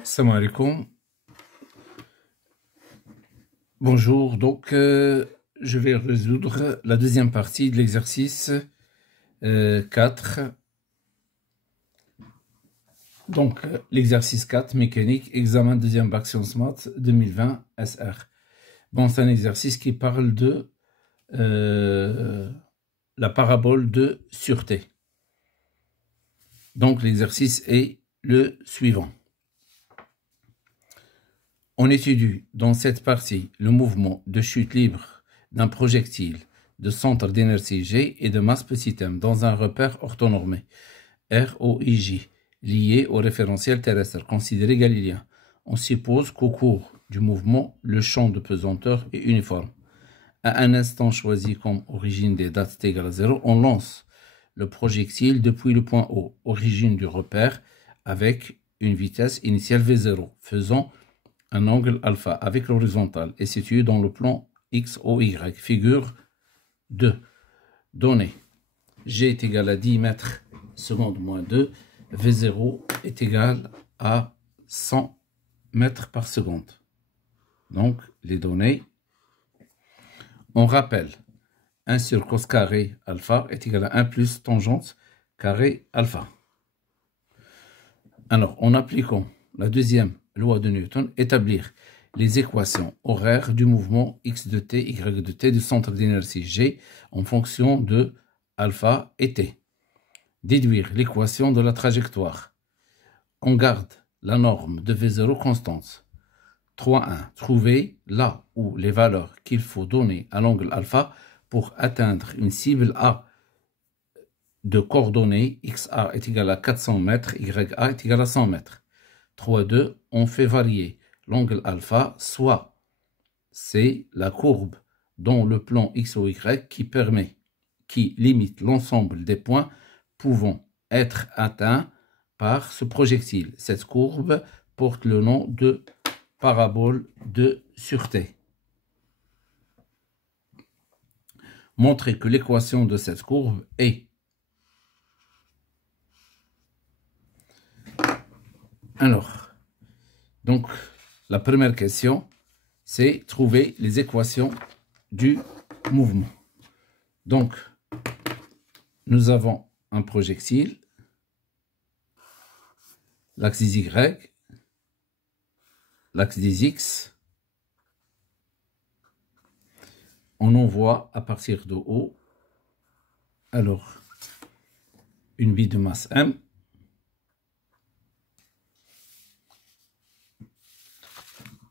Salam alaikum. Bonjour, donc je vais résoudre la deuxième partie de l'exercice 4. Donc l'exercice 4, mécanique, examen deuxième bac sciences maths 2020 SR. Bon, c'est un exercice qui parle de la parabole de sûreté. Donc l'exercice est le suivant. On étudie dans cette partie le mouvement de chute libre d'un projectile de centre d'inertie G et de masse petit m dans un repère orthonormé ROIJ lié au référentiel terrestre considéré galiléen. On suppose qu'au cours du mouvement, le champ de pesanteur est uniforme. À un instant choisi comme origine des dates t égale à 0, on lance le projectile depuis le point O, origine du repère, avec une vitesse initiale V0, faisant un angle alpha avec l'horizontale est situé dans le plan XOY. Figure 2. Données. G est égal à 10 mètres seconde moins 2. V0 est égal à 100 mètres par seconde. Donc, les données. On rappelle 1 sur cos carré alpha est égal à 1 plus tangente carré alpha. Alors, en appliquant la deuxième loi de Newton, établir les équations horaires du mouvement x de t, y de t du centre d'inertie G en fonction de alpha et t. Déduire l'équation de la trajectoire. On garde la norme de V0 constante. 3.1. Trouver là où les valeurs qu'il faut donner à l'angle alpha pour atteindre une cible A de coordonnées XA est égal à 400 mètres, YA est égal à 100 mètres. 3.2. On fait varier l'angle alpha, soit c'est la courbe dans le plan X ou Y qui limite l'ensemble des points pouvant être atteints par ce projectile. Cette courbe porte le nom de parabole de sûreté. Montrer que l'équation de cette courbe est. Alors, donc, la première question, c'est trouver les équations du mouvement. Donc, nous avons un projectile, l'axe des Y, l'axe des X. On envoie à partir de haut, alors, une bille de masse M.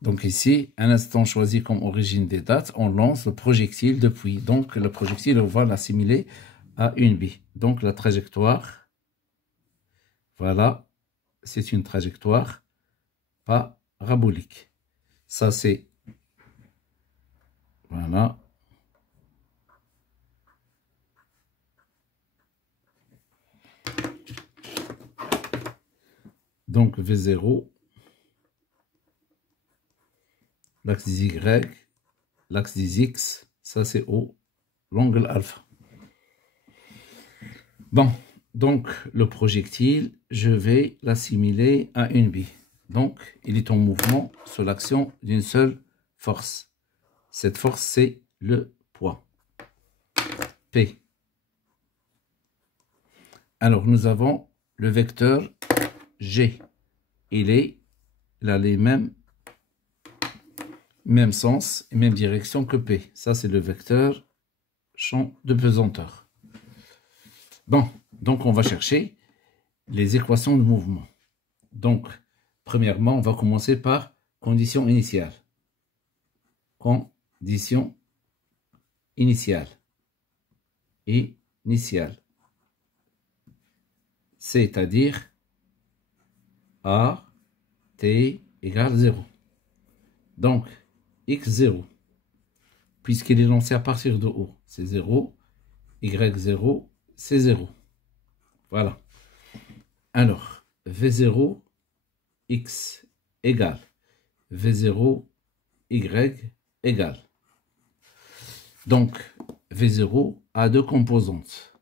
Donc ici, un instant choisi comme origine des dates, on lance le projectile depuis. Donc le projectile, on va l'assimiler à une bille. Donc la trajectoire, voilà, c'est une trajectoire parabolique. Ça c'est, voilà. Donc V0. L'axe des Y, l'axe des X, ça c'est O, l'angle alpha. Bon, donc le projectile, je vais l'assimiler à une bille. Donc, il est en mouvement sous l'action d'une seule force. Cette force, c'est le poids. P. Alors, nous avons le vecteur G. Il a les mêmes sens et même direction que P. Ça, c'est le vecteur champ de pesanteur. Bon, donc on va chercher les équations de mouvement. Donc, premièrement, on va commencer par condition initiale. Condition initiale. C'est-à-dire A, T égale 0. Donc, x0, puisqu'il est lancé à partir de haut, c'est 0, y0, c'est 0. Voilà. Alors, v0, x égale v0, y égale. Donc, v0 a deux composantes.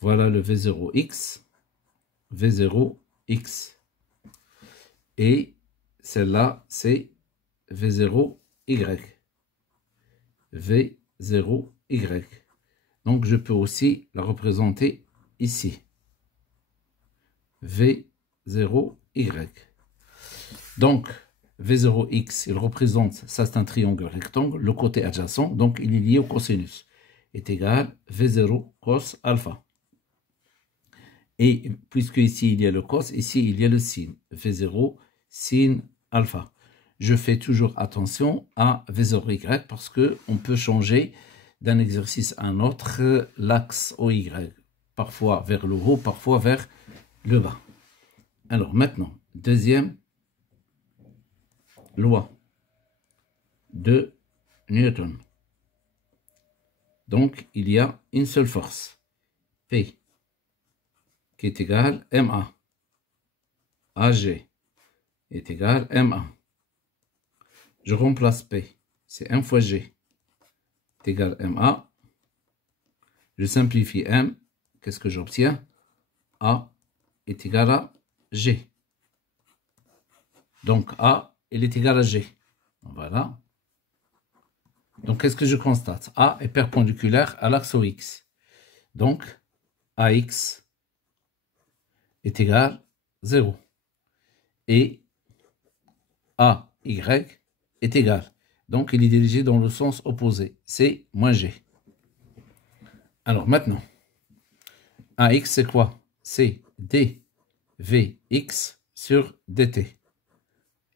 Voilà le v0x, v0x. Et celle-là, c'est V0Y. V0Y. Donc, je peux aussi la représenter ici. V0Y. Donc, V0x, il représente, ça c'est un triangle rectangle, le côté adjacent, donc il est lié au cosinus, est égal V0 cos alpha. Et puisque ici il y a le cos, ici il y a le sin, V0 sin alpha. Je fais toujours attention à V0y parce qu'on peut changer d'un exercice à un autre l'axe OY, parfois vers le haut, parfois vers le bas. Alors maintenant, deuxième loi de Newton. Donc, il y a une seule force, P, qui est égale MA. AG est égal MA. Je remplace P, c'est 1 fois G, est égal MA. Je simplifie M, qu'est-ce que j'obtiens? A est égal à G. Donc, A, il est égal à G. Voilà. Donc, qu'est-ce que je constate? A est perpendiculaire à l'axe OX. Donc, AX est égal 0. Et AY est égal. Donc, il est dirigé dans le sens opposé. C'est moins G. Alors, maintenant, AX, c'est quoi? C'est dVx sur dt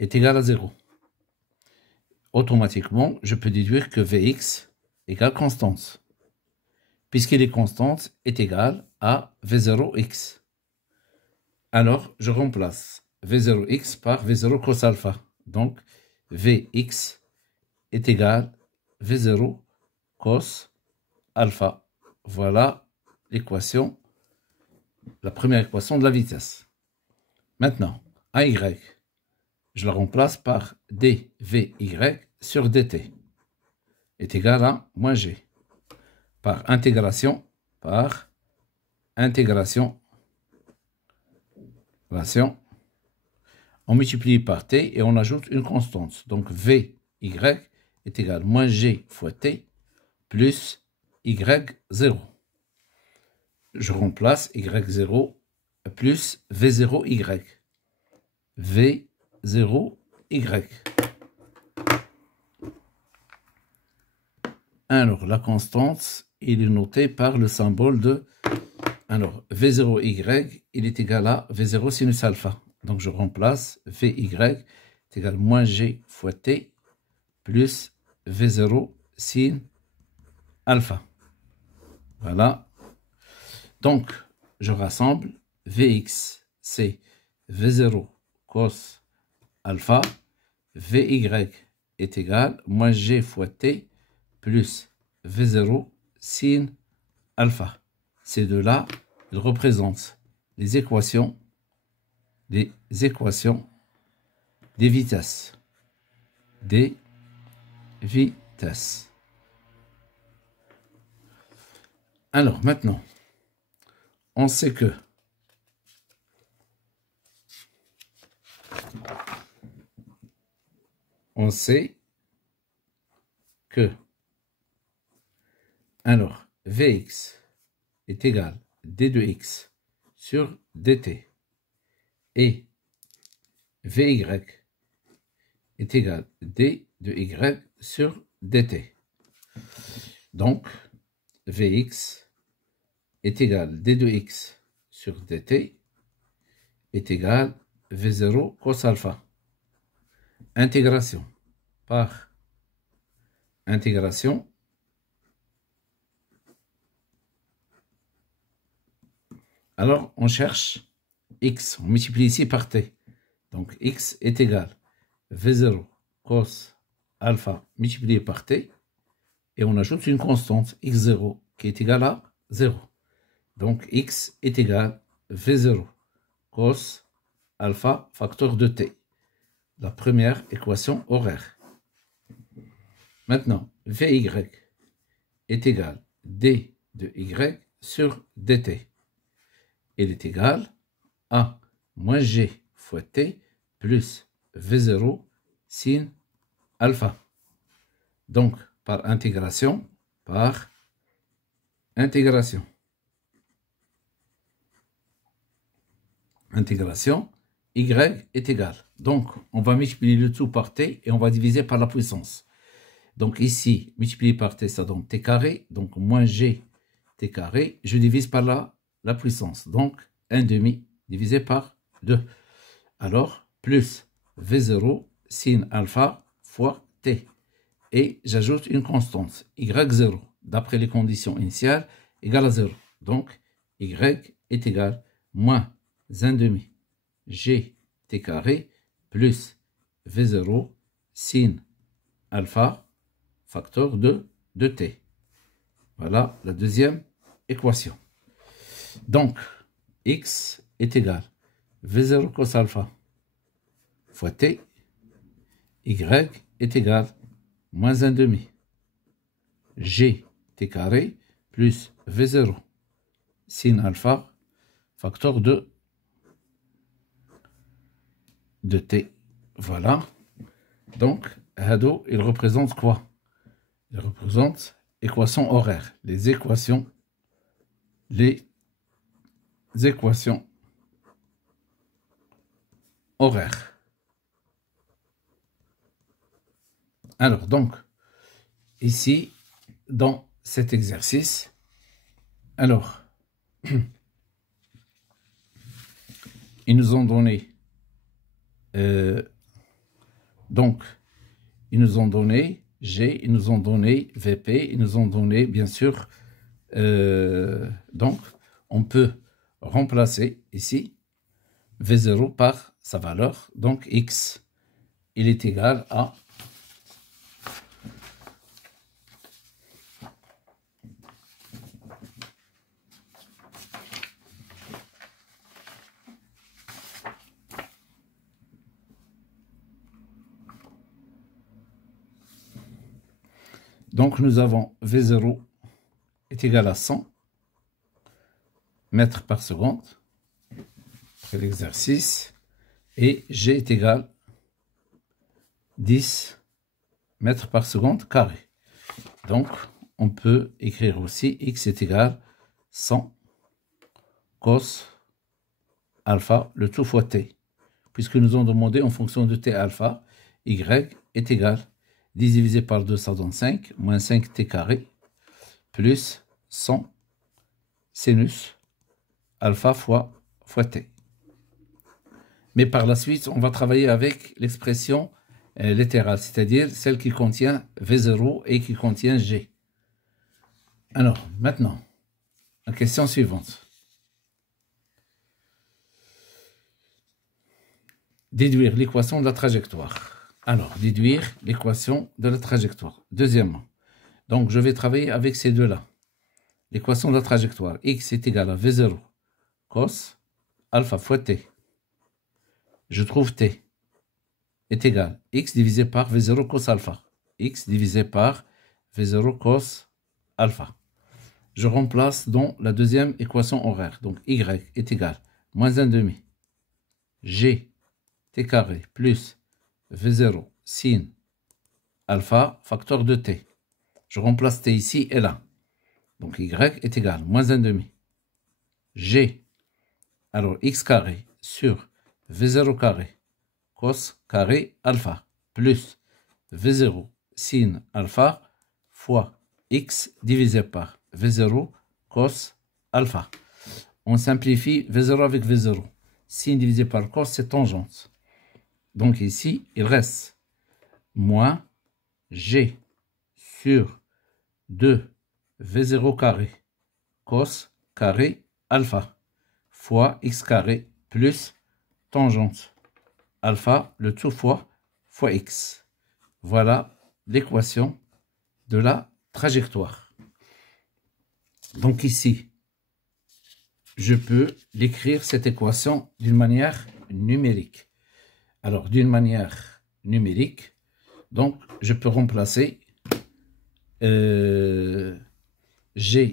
est égal à 0. Automatiquement, je peux déduire que Vx égale constante, puisqu'il est constante, est égal à V0x. Alors, je remplace V0x par V0 cos alpha. Donc, Vx est égal à V0 cos alpha. Voilà l'équation, la première équation de la vitesse. Maintenant, AY, je la remplace par dVy sur dt est égal à moins G. Par intégration, on multiplie par t et on ajoute une constante. Donc Vy est égal à moins G fois t plus y0. Je remplace y0 plus v0y. V0y. Alors, la constante, il est noté par le symbole de... Alors, V0y, il est égal à V0 sinus alpha. Donc, je remplace Vy est égal à moins G fois T plus V0 sin alpha. Voilà. Donc, je rassemble Vx, c'est V0 cos alpha. Vy est égal à moins G fois T plus V0 sin alpha. Ces deux-là, ils représentent les équations des vitesses. Des vitesses. Alors, maintenant, on sait que alors Vx est égal à d de x sur dt et Vy est égal à d de y sur dt. Donc, Vx est égal à d de x sur dt est égal à V0 cos alpha. Intégration par intégration. Alors, on cherche x, on multiplie ici par t. Donc, x est égal à V0 cos alpha multiplié par t. Et on ajoute une constante, x0, qui est égale à 0. Donc, x est égal à V0 cos alpha facteur de t. La première équation horaire. Maintenant, Vy est égal à d de y sur dt. Il est égal à moins g fois t plus V0 sin alpha. Donc, par intégration, y est égal. Donc, on va multiplier le tout par t et on va diviser par la puissance. Donc ici, multiplié par t, ça donne t carré. Donc moins g t carré. Je divise par la puissance. Donc 1 demi divisé par 2. Alors, plus v0 sin alpha fois t. Et j'ajoute une constante, y0, d'après les conditions initiales, égale à 0. Donc, y est égal moins 1 demi g t carré plus v0 sin alpha facteur de t. Voilà la deuxième équation. Donc, x est égal v0 cos alpha fois t, y est égal moins 1 demi g t carré plus v0 sin alpha facteur de t. Voilà. Donc, Hado, il représente quoi? Il représente équation horaire. Les équations horaires. Alors, donc, ici, dans cet exercice, alors, ils nous ont donné, donc, ils nous ont donné G, ils nous ont donné VP, ils nous ont donné, bien sûr, donc, on peut remplacer ici V0 par sa valeur, donc X, il est égal à donc nous avons V0 est égal à 100 mètres par seconde après l'exercice et G est égal à 10 mètres par seconde carré. Donc on peut écrire aussi X est égal à 100 cos alpha le tout fois T. Puisque nous ont demandé en fonction de T alpha, Y est égal 10 divisé par 2, ça donne 5, moins 5t carré, plus 100 sinus alpha fois t. Mais par la suite, on va travailler avec l'expression littérale, c'est-à-dire celle qui contient V0 et qui contient G. Alors, maintenant, la question suivante. Déduire l'équation de la trajectoire. Alors, déduire l'équation de la trajectoire. Deuxièmement, donc je vais travailler avec ces deux-là. L'équation de la trajectoire, x est égal à v0 cos alpha fois t. Je trouve t est égal à x divisé par v0 cos alpha. X divisé par v0 cos alpha. Je remplace dans la deuxième équation horaire. Donc y est égal à moins 1 demi g t carré plus V0 sin alpha facteur de t. Je remplace t ici et là. Donc y est égal à moins 1 demi g, alors x carré sur v0 carré cos carré alpha plus v0 sin alpha fois x divisé par v0 cos alpha. On simplifie v0 avec v0. Sin divisé par cos, c'est tangente. Donc ici, il reste moins g sur 2 v0 carré cos carré alpha fois x carré plus tangente alpha, le tout fois x. Voilà l'équation de la trajectoire. Donc ici, je peux l'écrire cette équation d'une manière numérique. Alors, d'une manière numérique, donc je peux remplacer G,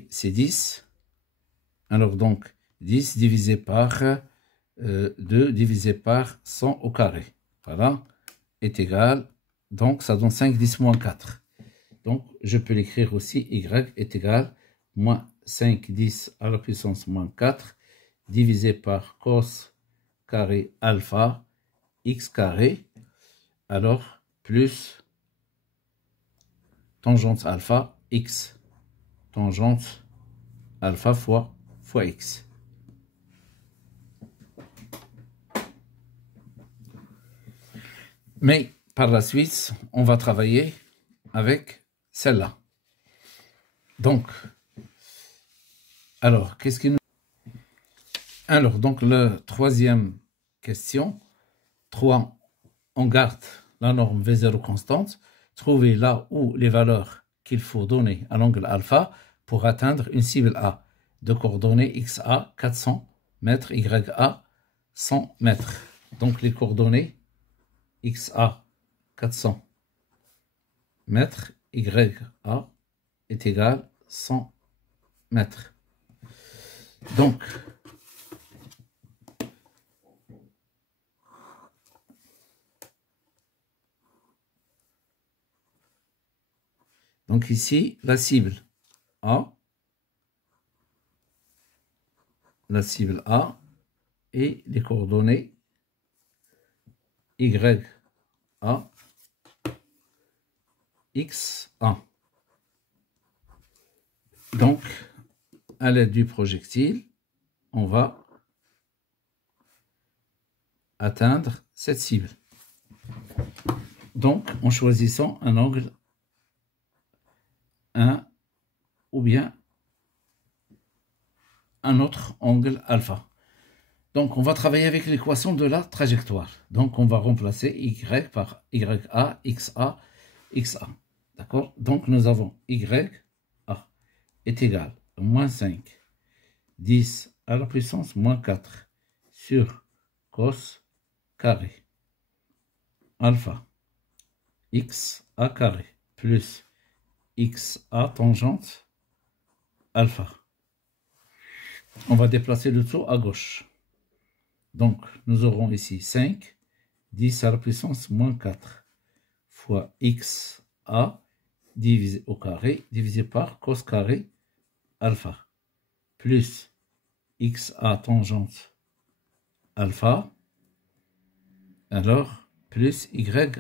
c'est 10. Alors, donc, 10 divisé par 2 divisé par 100 au carré. voilà, est égal, donc ça donne 5, 10 moins 4. Donc, je peux l'écrire aussi, y est égal moins 5, 10 à la puissance moins 4, divisé par cos carré alpha, x carré, alors plus tangente alpha, x, tangente alpha fois x. Mais par la suite, on va travailler avec celle-là. Donc, alors, qu'est-ce qui nous... Alors, donc, la troisième question, 3, on garde la norme V0 constante, trouver là où les valeurs qu'il faut donner à l'angle alpha pour atteindre une cible A de coordonnées XA 400 mètres, YA 100 mètres. Donc, les coordonnées XA 400 mètres, YA est égal 100 mètres. Donc ici, la cible A et les coordonnées YA, XA. Donc, à l'aide du projectile, on va atteindre cette cible. Donc, en choisissant un angle 1 ou bien un autre angle alpha. Donc, on va travailler avec l'équation de la trajectoire. Donc, on va remplacer Y par YA, XA, XA. D'accord? Donc, nous avons YA est égal à moins 5, 10 à la puissance moins 4 sur cos carré alpha XA carré plus XA tangente alpha. On va déplacer le tout à gauche. Donc, nous aurons ici 5, 10 à la puissance moins 4 fois XA divisé au carré, divisé par cos carré alpha, plus XA tangente alpha, alors plus YA.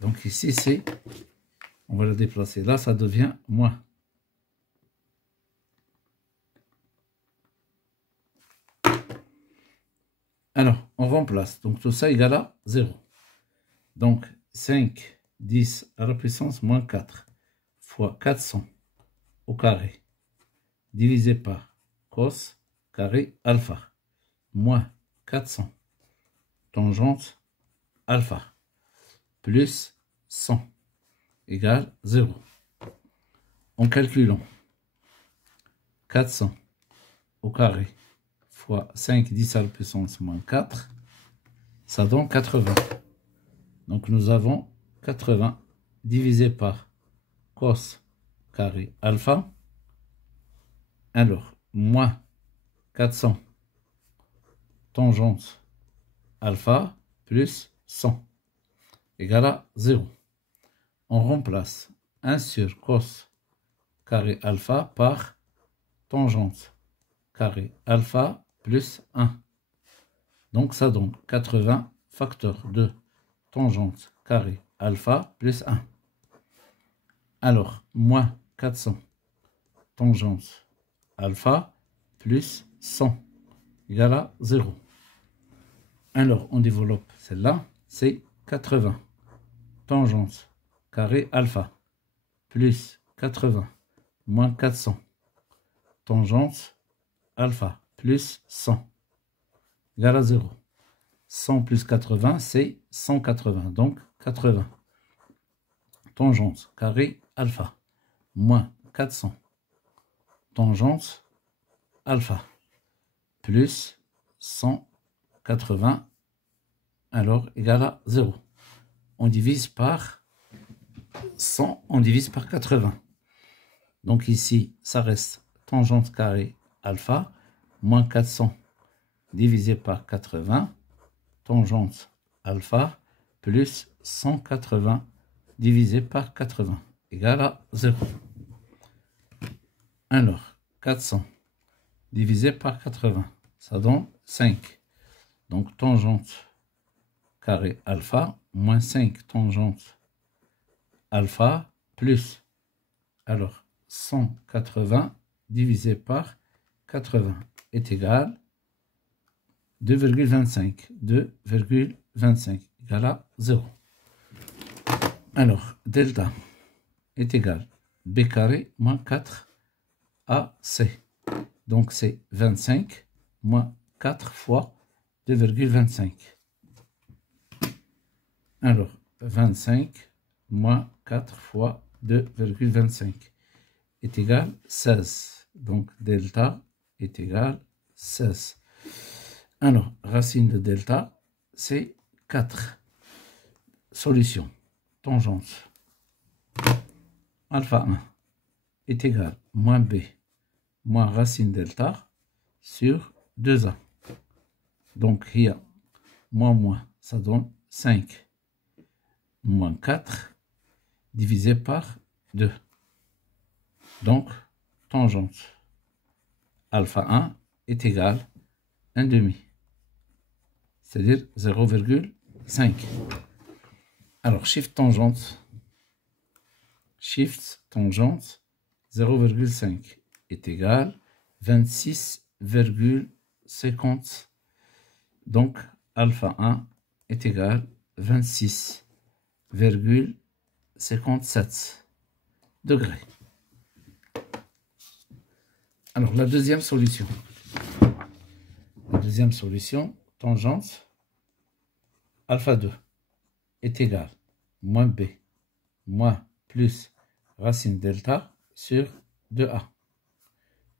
Donc ici, c'est, on va le déplacer là, ça devient moins. Alors, on remplace. Donc, tout ça égale à 0. Donc, 5, 10 à la puissance moins 4 fois 400 au carré, divisé par cos carré alpha, moins 400 tangente alpha, plus 100 égale 0. En calculant 400 au carré fois 5, 10 à la puissance moins 4, ça donne 80. Donc nous avons 80 divisé par cos carré alpha, alors moins 400 tangente alpha plus 100 égale à 0. On remplace 1 sur cos carré alpha par tangente carré alpha plus 1. Donc ça donne 80 facteur de tangente carré alpha plus 1. Alors, moins 400 tangente alpha plus 100 égale à 0. Alors, on développe celle-là, c'est 80 tangente carré alpha plus 80 moins 400 tangente alpha plus 100 égale à 0. 100 plus 80, c'est 180. Donc, 80 tangente carré alpha moins 400 tangente alpha plus 180, alors égal à 0. On divise par 100, on divise par 80. Donc ici, ça reste tangente carré alpha moins 400 divisé par 80, tangente alpha plus 180 divisé par 80 égale à 0. Alors, 400 divisé par 80, ça donne 5. Donc, tangente carré alpha moins 5 tangente alpha plus, alors, 180 divisé par 80 est égal 2,25. 2,25 égale à 0. Alors, delta est égal b carré moins 4ac. Donc, c'est 25 moins 4 fois 2,25. Alors, 25 moins 4 fois 2,25 est égal 16. Donc, delta est égal 16. Alors, racine de delta, c'est 4. Solution. Tangente. Alpha 1 est égal moins b moins racine delta sur 2a. Donc, il y a moins, ça donne 5 moins 4 divisé par 2. Donc, tangente alpha 1 est égal 1 demi, c'est-à-dire 0,5. Alors, shift tangente 0,5 est égal 26,50. Donc, alpha 1 est égal 26,57 degrés. Alors, la deuxième solution. Tangente alpha 2 est égal moins b moins plus racine delta sur 2a.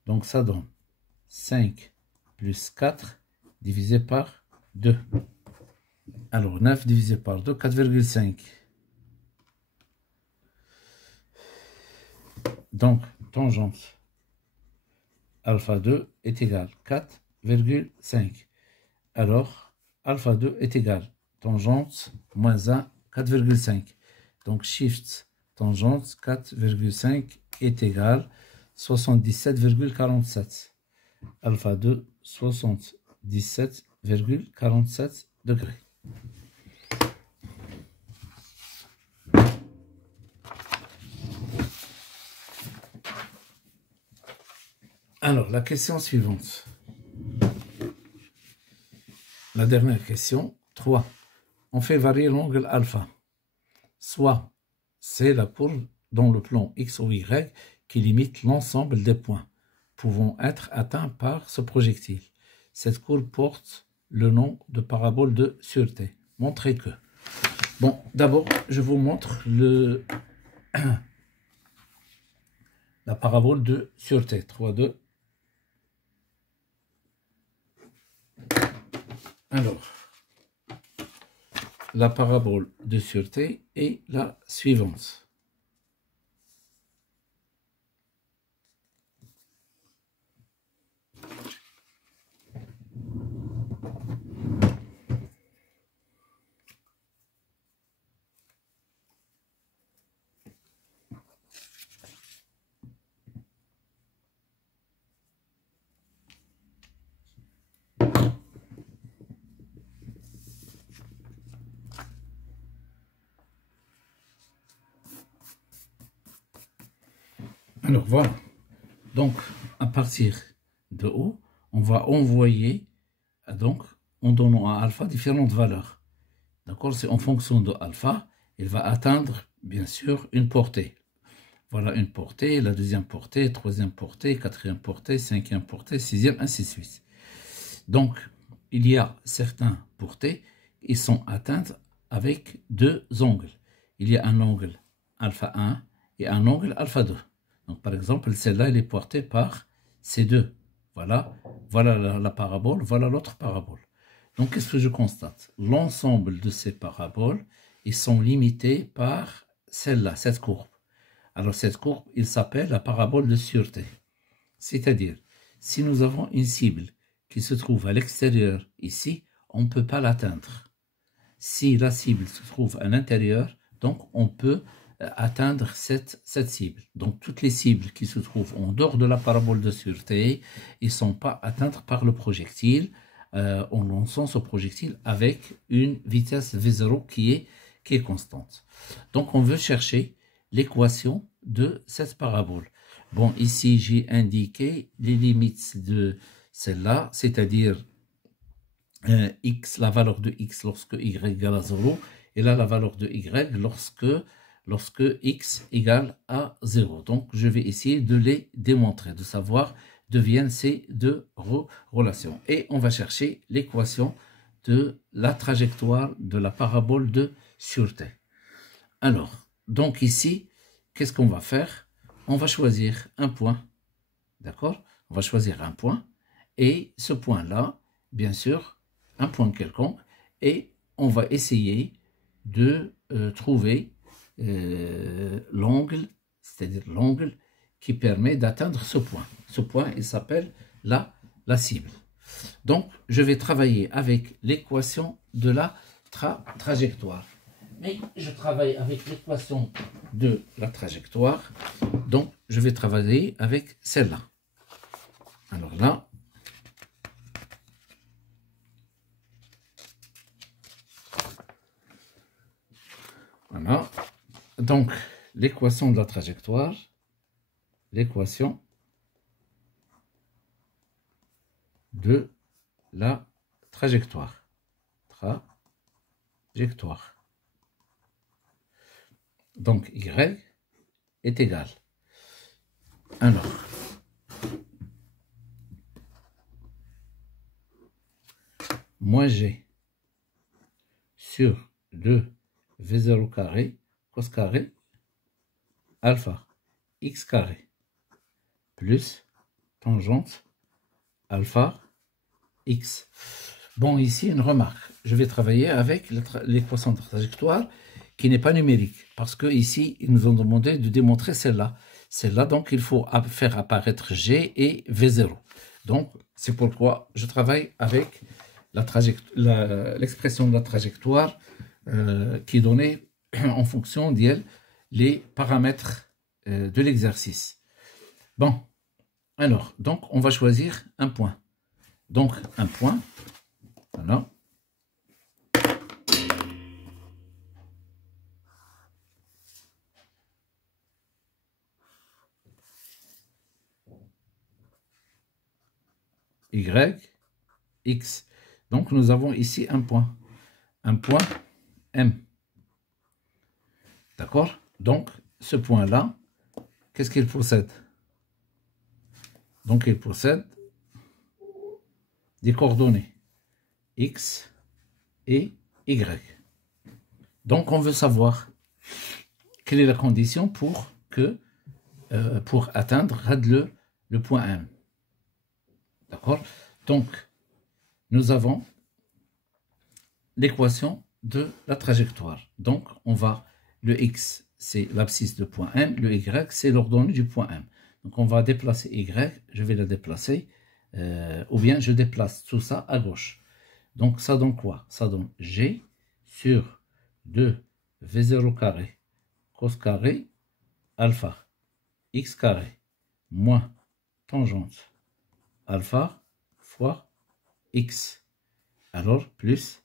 Donc, ça donne 5 plus 4 divisé par 2. Alors, 9 divisé par 2, 4,5. Donc, tangente alpha 2 est égal 4,5. Alors, alpha 2 est égal tangente moins 1, 4,5. Donc, shift tangente 4,5 est égal 77,47. Alpha 2, 77,47 degrés. Alors, la question suivante. La dernière question, 3. On fait varier l'angle alpha. Soit c'est la courbe dans le plan X ou Y qui limite l'ensemble des points pouvant être atteints par ce projectile. Cette courbe porte le nom de parabole de sûreté. Montrez que. Bon, d'abord, je vous montre la parabole de sûreté. 3, 2. Alors, la parabole de sûreté est la suivante. Alors voilà, donc à partir de haut, on va envoyer, donc en donnant à alpha différentes valeurs. D'accord, c'est en fonction de alpha, il va atteindre bien sûr une portée. Voilà une portée, la deuxième portée, troisième portée, quatrième portée, cinquième portée, sixième, ainsi de suite. Donc, il y a certains portées, ils sont atteintes avec deux angles. Il y a un angle alpha 1 et un angle alpha 2. Donc, par exemple, celle-là, elle est portée par ces deux. Voilà, voilà la parabole, voilà l'autre parabole. Donc, qu'est-ce que je constate? L'ensemble de ces paraboles, ils sont limités par celle-là, cette courbe. Alors, cette courbe, il s'appelle la parabole de sûreté. C'est-à-dire, si nous avons une cible qui se trouve à l'extérieur, ici, on ne peut pas l'atteindre. si la cible se trouve à l'intérieur, donc on peut atteindre cette cible. Donc toutes les cibles qui se trouvent en dehors de la parabole de sûreté, ils ne sont pas atteintes par le projectile en lançant ce projectile avec une vitesse V0 qui est constante. Donc on veut chercher l'équation de cette parabole. Bon, ici j'ai indiqué les limites de celle-là, c'est-à-dire x, la valeur de x lorsque y égale à 0, et là la valeur de y lorsque x égale à 0. Donc je vais essayer de les démontrer, de savoir d'où viennent ces deux relations. Et on va chercher l'équation de la trajectoire de la parabole de sûreté. Alors, donc ici, qu'est-ce qu'on va faire? On va choisir un point, d'accord? On va choisir un point, et ce point-là, bien sûr, un point quelconque, et on va essayer de trouver l'angle, c'est-à-dire l'angle qui permet d'atteindre ce point. Ce point, il s'appelle la cible. Donc, je vais travailler avec l'équation de la trajectoire. Mais je travaille avec l'équation de la trajectoire, donc je vais travailler avec celle-là. Alors là, voilà. Donc, l'équation de la trajectoire, l'équation de la trajectoire. Donc, y est égal. Alors, moins g sur 2v0 carré cos carré alpha x carré plus tangente alpha x. Bon, ici, une remarque. Je vais travailler avec l'équation de trajectoire qui n'est pas numérique. Parce que ici, ils nous ont demandé de démontrer celle-là. Celle-là, donc, il faut faire apparaître G et V0. Donc, c'est pourquoi je travaille avec l'expression de la trajectoire qui est donnée en fonction d'elle, les paramètres de l'exercice. Bon, alors, donc, on va choisir un point. Donc, un point, voilà. Y, X. Donc, nous avons ici un point M. D'accord? Donc, ce point-là, qu'est-ce qu'il possède? Donc, il possède des coordonnées X et Y. Donc, on veut savoir quelle est la condition pour atteindre le point M. D'accord? Donc, nous avons l'équation de la trajectoire. Donc, le X, c'est l'abscisse de point M, le Y, c'est l'ordonnée du point M. Donc, on va déplacer Y, je vais la déplacer, ou bien je déplace tout ça à gauche. Donc, ça donne quoi? Ça donne G sur 2V0 carré cos carré alpha X carré moins tangente alpha fois X. Alors, plus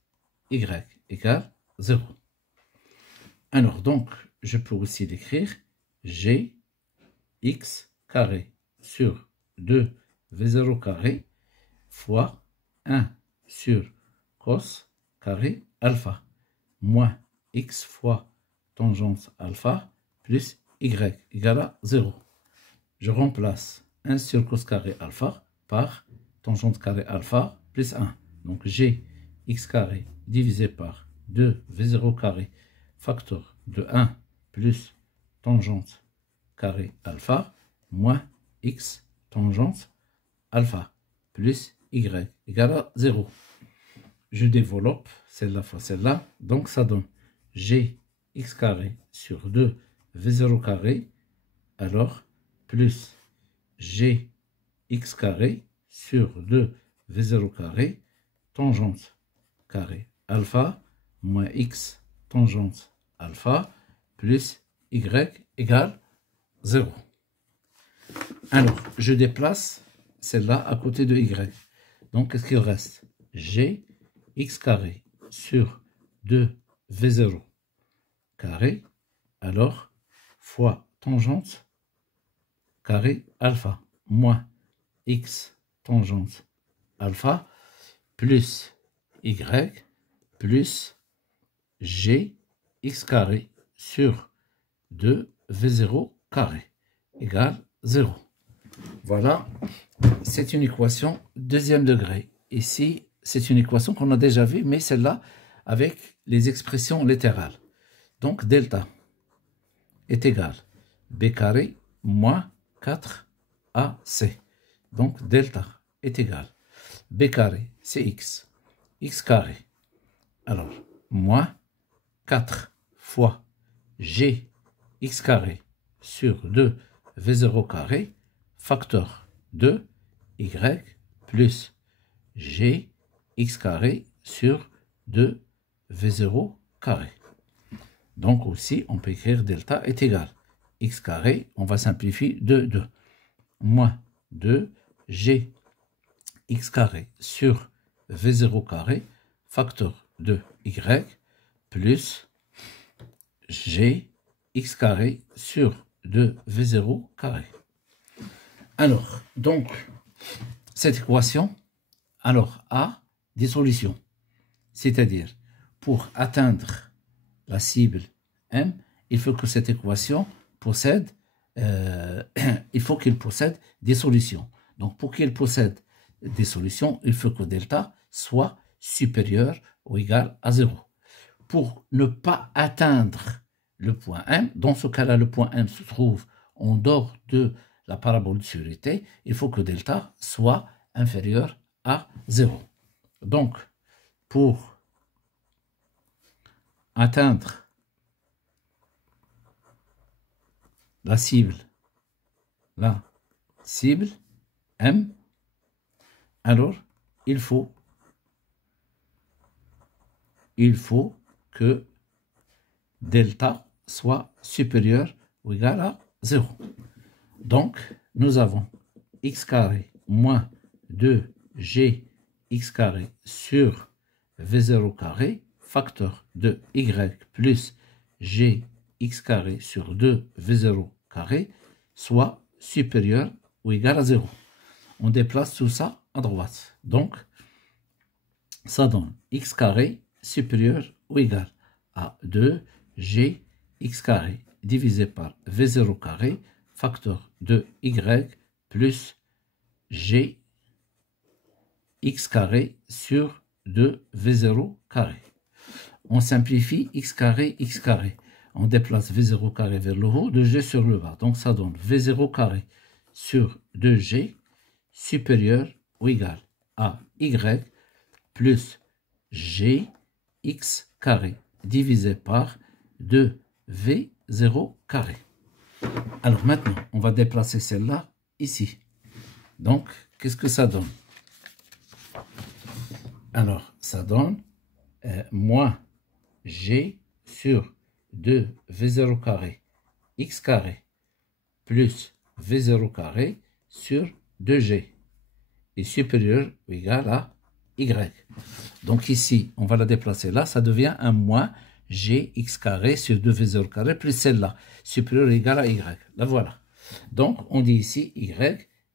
Y égale 0. Alors, donc, je peux aussi l'écrire G X carré sur 2V0 carré fois 1 sur cos carré alpha moins X fois tangente alpha plus Y égale à 0. Je remplace 1 sur cos carré alpha par tangente carré alpha plus 1. Donc, G X carré divisé par 2V0 carré facteur de 1 plus tangente carré alpha moins X tangente alpha plus Y égale à 0. Je développe celle-là fois celle-là. Donc, ça donne G X carré sur 2V0 carré. Alors, plus G X carré sur 2V0 carré tangente carré alpha moins x tangente alpha plus y égale 0. Alors, je déplace celle-là à côté de y. Donc, qu'est-ce qu'il reste? G x carré sur 2v0 carré, alors, fois tangente carré alpha, moins x tangente alpha, plus y, plus g x carré sur 2v0 carré, égale 0. Voilà, c'est une équation deuxième degré. Ici, c'est une équation qu'on a déjà vue, mais celle-là avec les expressions littérales. Donc, delta est égal b carré moins 4ac. Donc, delta est égal b carré, c'est x, x carré. Alors, moins 4 fois g x carré sur 2v0 carré, facteur de y plus g x carré sur 2v0 carré. Donc aussi, on peut écrire delta est égal x carré, on va simplifier 2 moins 2g x carré sur v0 carré, facteur de y plus g x carré sur 2v0 carré. Alors, donc, cette équation, alors, a des solutions. C'est-à-dire, pour atteindre la cible M, il faut que cette équation possède, il faut qu'elle possède des solutions. Donc, pour qu'elle possède des solutions, il faut que delta soit supérieur ou égal à 0. Pour ne pas atteindre le point M, dans ce cas-là, le point M se trouve en dehors de la parabole de sûreté, il faut que delta soit inférieur à 0. Donc, pour atteindre la cible M, alors il faut que delta soit supérieur ou égal à 0. Donc, nous avons x carré moins 2g x carré sur v0 carré, facteur de y plus g x carré sur 2v0 carré, soit supérieur ou égal à 0. On déplace tout ça à droite. Donc, ça donne x carré supérieur ou égal à 2g x carré divisé par v0 carré, facteur de y plus g x carré sur 2v0 carré. On simplifie x carré. On déplace v0 carré vers le haut, 2g sur le bas. Donc ça donne v0 carré sur 2g supérieur ou égal à y plus g x carré divisé par 2v0 carré. Alors maintenant, on va déplacer celle-là ici. Donc, qu'est-ce que ça donne? Alors, ça donne moins g sur 2v0 carré x carré plus v0 carré sur 2g est supérieur ou égal à y. Donc ici, on va la déplacer là, ça devient un moins g x carré sur 2v0 carré plus celle-là, supérieur ou égal à y. La voilà. Donc, on dit ici y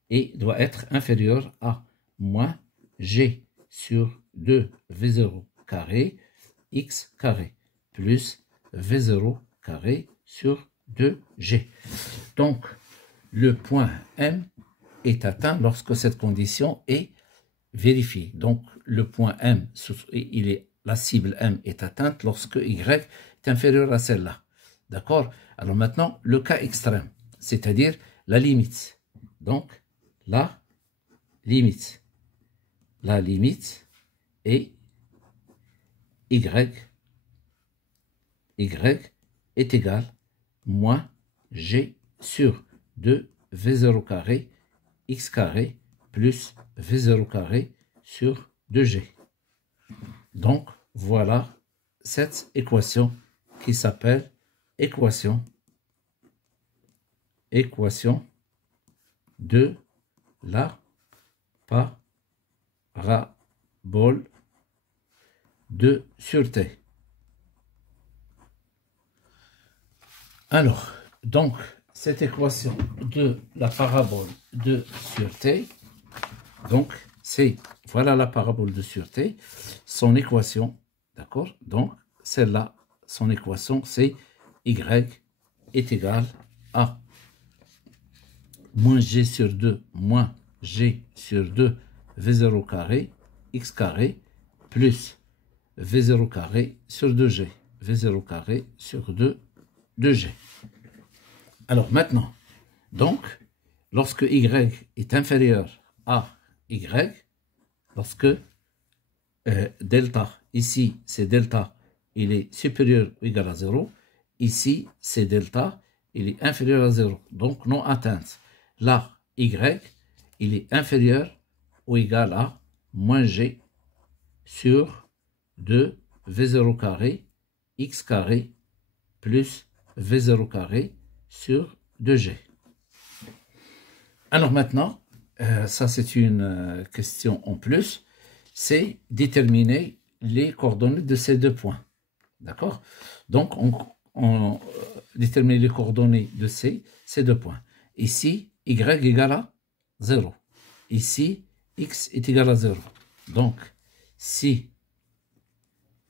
et doit être inférieur à moins g sur 2v0 carré x carré plus v0 carré sur 2g. Donc, le point M est atteint lorsque cette condition est vérifiée. Donc, le point M, la cible M est atteinte lorsque y est inférieur à celle-là. D'accord? Alors maintenant, le cas extrême, c'est-à-dire la limite. Donc, la limite est y est égal moins g sur 2v0 carré x carré plus v0 carré sur 2g. Donc, voilà cette équation qui s'appelle équation de la parabole de sûreté. Alors, donc, cette équation de la parabole de sûreté, donc, c'est, voilà la parabole de sûreté, son équation, d'accord? Donc, celle-là, son équation, c'est y est égal à moins g sur 2 moins g sur 2 v0 carré x carré plus v0 carré sur 2g. v0 carré sur 2g. Alors maintenant, donc, lorsque y est inférieur à y, lorsque delta, ici c'est delta, il est supérieur ou égal à 0, ici c'est delta, il est inférieur à 0, donc non atteinte. Là, y, il est inférieur ou égal à moins g sur 2 v0 carré x carré plus v0 carré sur 2g. Alors maintenant, ça c'est une question en plus, c'est déterminer les coordonnées de ces deux points. D'accord? Donc, on détermine les coordonnées de ces deux points. Ici, y égale à 0. Ici, x est égal à 0. Donc, si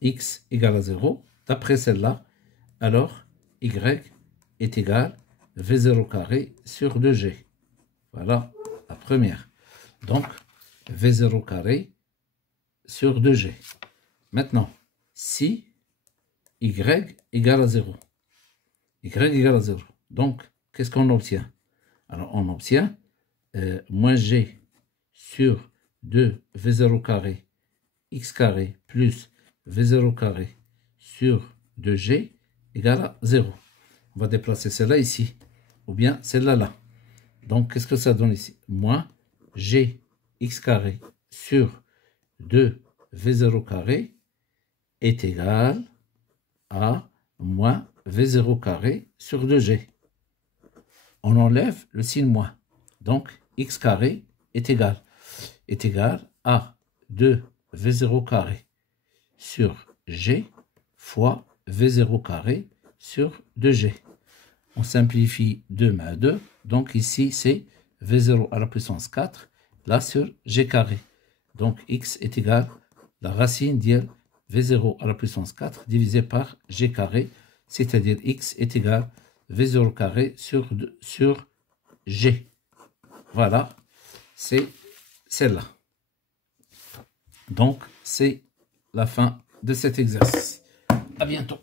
x égale à 0, d'après celle-là, alors y est égal à v0 carré sur 2g. Voilà la première. Donc, v0 carré sur 2g. Maintenant, si y égale à 0. Y égale à 0. Donc, qu'est-ce qu'on obtient? Alors, on obtient moins g sur 2 v0 carré x carré plus v0 carré sur 2g égale à 0. On va déplacer celle-là ici, ou bien celle-là là. Donc, qu'est-ce que ça donne ici? Moins g x carré sur 2 v0 carré est égal à moins v0 carré sur 2g. On enlève le signe moins. Donc, x carré est égal à 2 v0 carré sur g fois v0 carré sur 2g. On simplifie 2 à 2. Donc ici, c'est v0 à la puissance 4, là sur g carré. Donc x est égal à la racine de v0 à la puissance 4 divisé par g carré, c'est-à-dire x est égal à v0 carré sur g. Voilà, c'est celle-là. Donc, c'est la fin de cet exercice. À bientôt.